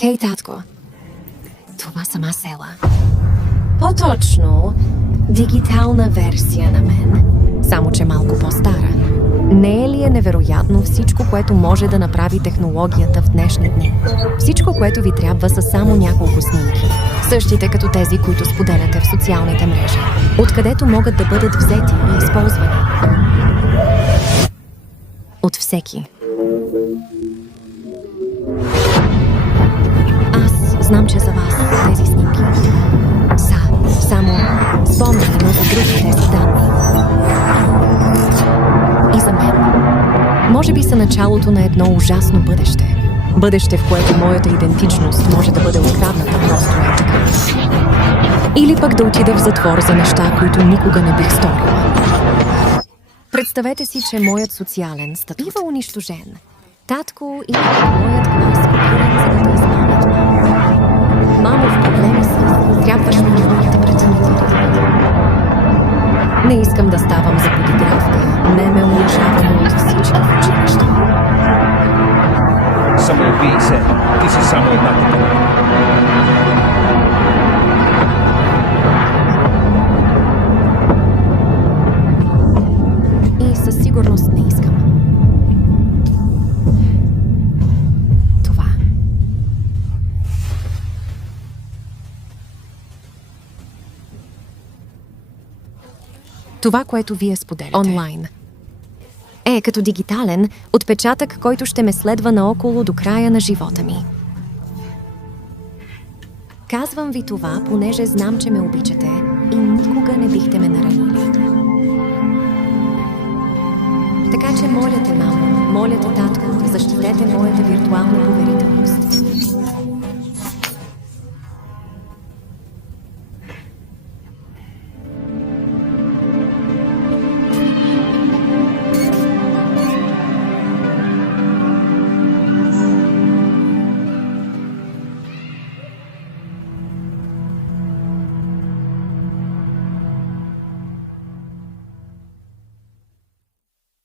Хей, татко. Това съм аз, Ела. По-точно, дигитална версия на мен. Само че малко по-стара. Не е ли е невероятно всичко, което може да направи технологията в днешни дни? Всичко, което ви трябва, са само няколко снимки. Същите като тези, които споделяте в социалните мрежи. Откъдето могат да бъдат взети и използвани. От всеки. Аз знам, че за вас тези снимки са само спомени, но за други те са данни. И за мен. Може би са началото на едно ужасно бъдеще. Бъдеще, в което моята идентичност може да бъде открадната просто е така. Или пък да отида в затвор за неща, които никога не бих сторила. Представете си, че моят социален статут бива унищожен. Татко или моят глас копиран, за да те измамят мамо. Мамо, в проблеми си. Трябваш ми да бъдете преценители. Не искам да ставам за подигравка. Не ме унижавам от всички в училище. Samuel B. said, "This is Samuel Nothing." И със сигурност не искам. Това. Това, което вие споделяте онлайн, е като дигитален отпечатък, който ще ме следва наоколо до края на живота ми. Казвам ви това, понеже знам, че ме обичате и никога не бихте ме наранили. Така че моля те, мамо, моля те, татко, защитете моята виртуална поведение.